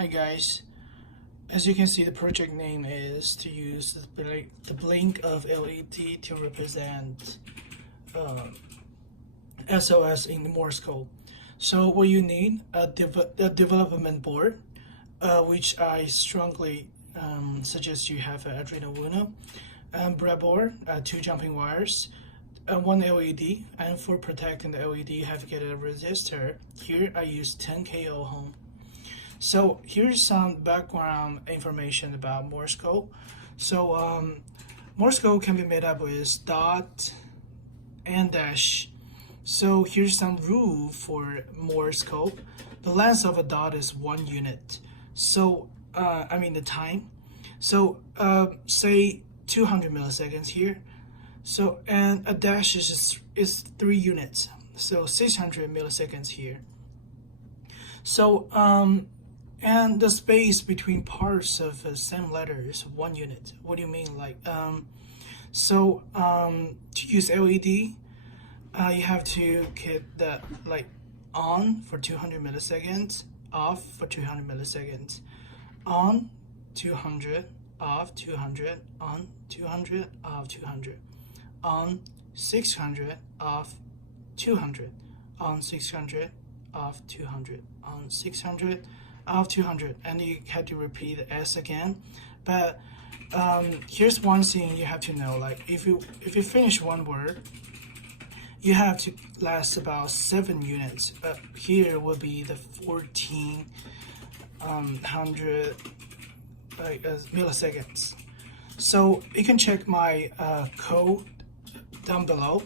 Hi guys, as you can see, the project name is to use the blink of LED to represent SOS in the Morse code. So what you need, a development board, which I strongly suggest you have an Arduino Uno, breadboard, 2 jumping wires, 1 LED, and for protecting the LED you have to get a resistor. Here I use 10k ohm. So here's some background information about Morse code. So Morse code can be made up with dot and dash. So here's some rule for Morse code. The length of a dot is 1 unit. So I mean the time. So say 200 milliseconds here. So and a dash is 3 units. So 600 milliseconds here. So and the space between parts of the same letter is 1 unit. What do you mean? Like to use LED, you have to keep the on for 200 milliseconds, off for 200 milliseconds, on 200, off 200, on 200, off 200, on 600, off 200, on 600, off 200, on 600, off 200, and you have to repeat the S again. But here's one thing you have to know: like if you finish one word, you have to last about 7 units. Here will be the 1400 milliseconds. So you can check my code down below.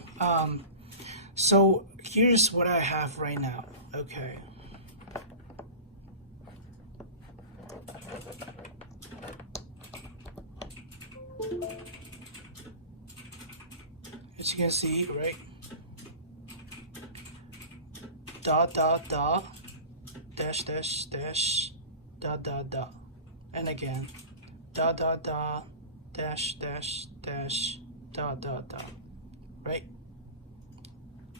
So here's what I have right now. Okay. As you can see, right? Dot dot dot, dash dash dash, dot dot dot, and again, dot dot dot, dash dash dash, dot dot dot. Right?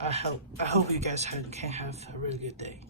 I hope you guys can have a really good day.